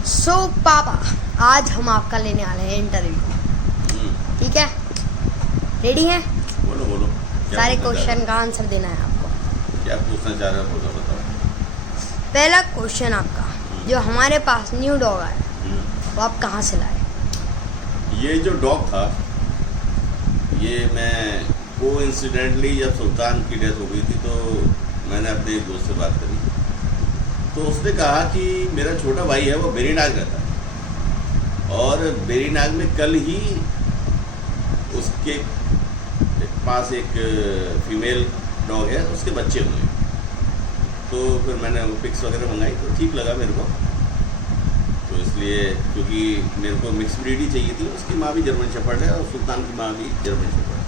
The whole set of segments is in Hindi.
सो पापा, आज हम आपका लेने वाले हैं इंटरव्यू, ठीक है? रेडी हैं? बोलो बोलो। सारे क्वेश्चन का आंसर देना है आपको। क्या पूछना चाह रहे हो बोलो, बताओ। पहला क्वेश्चन आपका, जो हमारे पास न्यू डॉग है वो आप कहाँ से लाए? ये जो डॉग था, ये मैं कोइंसिडेंटली जब सुल्तान की डेथ हो गई थी तो मैंने अपने एक दोस्त से बात करी, तो उसने कहा कि मेरा छोटा भाई है वो बेरीनाग रहता है और बेरीनाग में कल ही उसके पास एक फीमेल डॉग है, उसके बच्चे हुए। तो फिर मैंने वो पिक्स वगैरह मंगाई तो ठीक लगा मेरे को, तो इसलिए क्योंकि मेरे को मिक्स ब्रीड ही चाहिए थी। उसकी माँ भी जर्मन शेफर्ड है और सुल्तान की माँ भी जर्मन शेफर्ड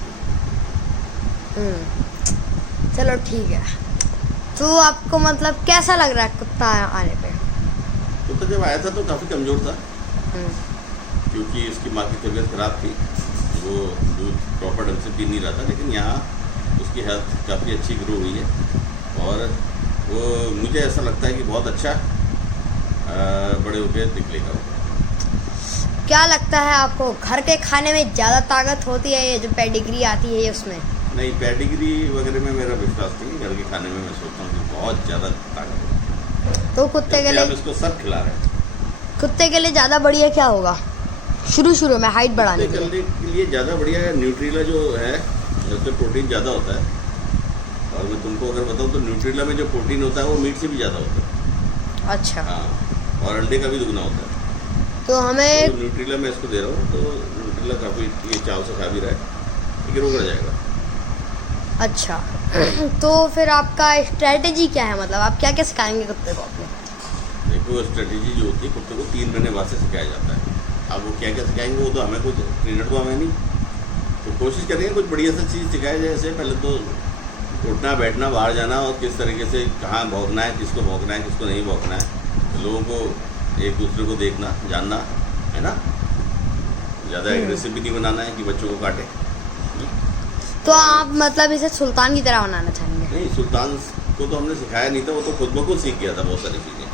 है। चलो ठीक है। तो आपको मतलब कैसा लग रहा है कुत्ता आने पे? कुत्ता जब आया था तो काफ़ी कमज़ोर था, क्योंकि उसकी माँ की तबीयत ख़राब थी, वो दूध प्रॉपर ढंग से पी नहीं रहा था। लेकिन यहाँ उसकी हेल्थ काफ़ी अच्छी ग्रो हुई है और वो मुझे ऐसा लगता है कि बहुत अच्छा बड़े होकर निकलेगा। क्या लगता है आपको, घर के खाने में ज़्यादा ताकत होती है, ये जो पेडिग्री आती है उसमें? नहीं, पेडिग्री वगैरह में मेरा विश्वास नहीं है। घर के खाने में मैं सोचता हूँ कि बहुत ज़्यादा ताकत है। तो कुत्ते के लिए, आप इसको सब खिला रहे हैं, कुत्ते के लिए ज़्यादा बढ़िया क्या होगा शुरू में हाइट बढ़ाने के लिए? के लिए ज़्यादा बढ़िया है न्यूट्रीला जो है, उसमें प्रोटीन ज़्यादा होता है। और मैं तुमको अगर बताऊँ तो न्यूट्रीला में जो प्रोटीन होता है वो मीट से भी ज़्यादा होता है। अच्छा। हाँ, और अंडे का भी दुगना होता है। तो हमें तो न्यूट्रीला मैं इसको दे रहा हूँ, तो न्यूट्रीला काफ़ी ये चाव से खा भी रहा है, लेकिन वो बढ़ जाएगा। अच्छा। तो फिर आपका स्ट्रेटेजी क्या है, मतलब आप क्या क्या सिखाएंगे कुत्ते को अपने? देखो, स्ट्रेटेजी जो होती है कुत्ते को 3 महीने बाद से सिखाया जाता है। अब वो क्या क्या सिखाएंगे वो तो हमें कुछ ट्रेनर तो हमें नहीं, तो कोशिश करेंगे कुछ बढ़िया सा चीज़ सिखाया जाए। जैसे पहले तो उठना बैठना, बाहर जाना और किस तरीके से कहाँ भौंकना है, किसको भौंकना है, किसको नहीं भौंकना है, लोगों को एक दूसरे को देखना जानना है ना। ज़्यादा एग्रेसिव भी नहीं बनाना है कि बच्चों को काटे। तो आप मतलब इसे सुल्तान की तरह बनाना चाहेंगे? नहीं, सुल्तान को तो हमने सिखाया नहीं था, वो तो खुद ब खुद सीख गया था बहुत सारी चीज़ें।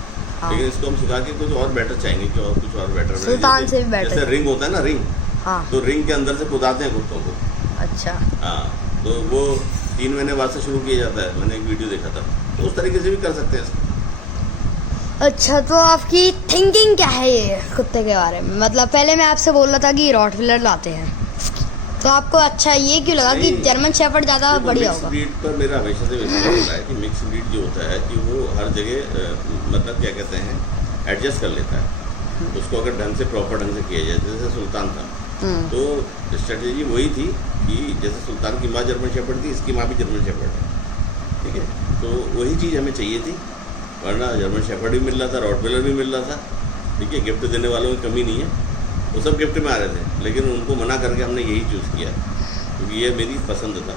हाँ। लेकिन इसको हम सिखा के कुछ और बेटर चाहेंगे कि और कुछ और बेटर सुल्तान से भी बेटर। जैसे रिंग होता है ना, रिंग, हाँ, तो रिंग के अंदर से कुदाते हैं कुत्तों को। अच्छा। हाँ, तो वो 3 महीने बाद से शुरू किया जाता है। मैंने एक वीडियो देखा था, तो उस तरीके से भी कर सकते हैं इसको। अच्छा, तो आपकी थिंकिंग क्या है ये कुत्ते के बारे में? मतलब पहले मैं आपसे बोल रहा था कि रॉटविलर लाते हैं, तो आपको अच्छा ये क्यों लगा कि जर्मन शेफर्ड ज़्यादा बढ़िया होगा? मिक्स ब्रीड पर मेरा हमेशा से विश्वास होता है कि मिक्स ब्रीड जो होता है कि वो हर जगह मतलब क्या कहते हैं, एडजस्ट कर लेता है। उसको अगर ढंग से प्रॉपर ढंग से किया जाए, जैसे सुल्तान था, तो स्ट्रेटेजी वही थी कि जैसे सुल्तान की माँ जर्मन शेफर्ड थी, इसकी माँ भी जर्मन शेफर्ड है, ठीक है। तो वही चीज़ हमें चाहिए थी, वरना जर्मन शेफर्ड भी मिल रहा था, रॉटविलर भी मिल रहा था, ठीक है। गिफ्ट देने वालों की कमी नहीं है, वो सब गिफ्ट में आ रहे थे, लेकिन उनको मना करके हमने यही चूज़ किया क्योंकि ये मेरी पसंद था।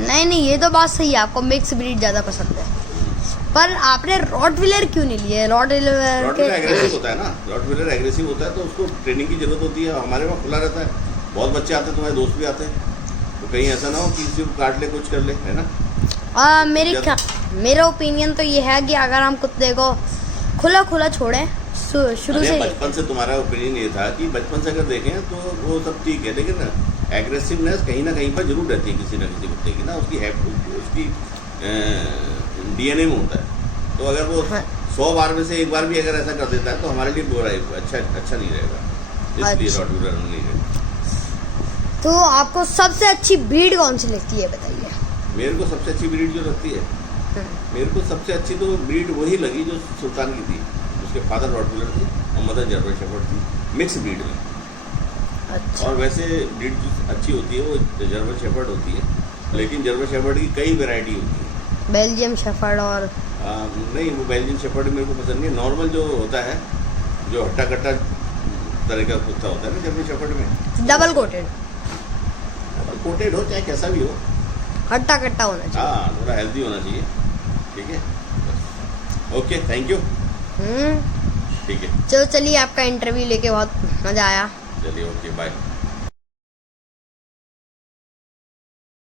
नहीं, ये तो बात सही है, आपको मिक्स ब्रीड ज़्यादा पसंद है, पर आपने रॉटविलर क्यों नहीं लिए? रॉटविलर एग्रेसिव होता है ना, रॉटविलर एग्रेसिव होता है, तो उसको ट्रेनिंग की जरूरत होती है। हमारे वहाँ खुला रहता है, बहुत बच्चे आते हैं, तुम्हारे दोस्त भी आते हैं, तो कहीं ऐसा ना हो कि किसी को काट ले, कुछ कर ले, है ना। मेरा ओपिनियन तो ये है कि अगर हम कुत्ते को खुला छोड़ें शुरू से। बचपन से तुम्हारा ओपिनियन ये था कि बचपन से अगर देखें तो वो सब ठीक है, लेकिन एग्रेसिवनेस कहीं ना कहीं पर जरूर रहती है किसी न किसी कुत्ते की ना, उसकी DNA में होता है। तो अगर वो 100 बार में से एक बार भी अगर ऐसा कर देता है तो हमारे लिए बुरा अच्छा नहीं रहेगा, इसलिए रॉटविलर नहीं है। तो आपको सबसे अच्छी ब्रीड कौन सी लगती है, बताइए? मेरे को सबसे अच्छी ब्रीड जो लगती है, मेरे को सबसे अच्छी तो ब्रीड वही लगी जो सुल्तान की थी। उसके फादर रॉटविलर थी और मदर जर्मन शेफर्ड थी, मिक्स ब्रीड में। अच्छा। और वैसे ब्रीड जो अच्छी होती है वो जर्मन शेफर्ड होती है, लेकिन जर्मन शेफर्ड की कई वैरायटी होती है। बेल्जियम शेफर्ड और नहीं, वो बेल्जियन शेफर्ड मेरे को पसंद नहीं है। नॉर्मल जो होता है, जो हट्टा कट्टा तरह का कुत्ता होता है ना जर्मन शेफर्ड में, डबल कोटेड हो चाहे कैसा भी हो, हट्टा कट्टा होना चाहिए। हाँ, थोड़ा हेल्दी होना चाहिए, ठीक है। Okay, thank you. ठीक है, चलो चलिए, आपका इंटरव्यू लेके बहुत मज़ा आया। चलिए, ओके, बाय।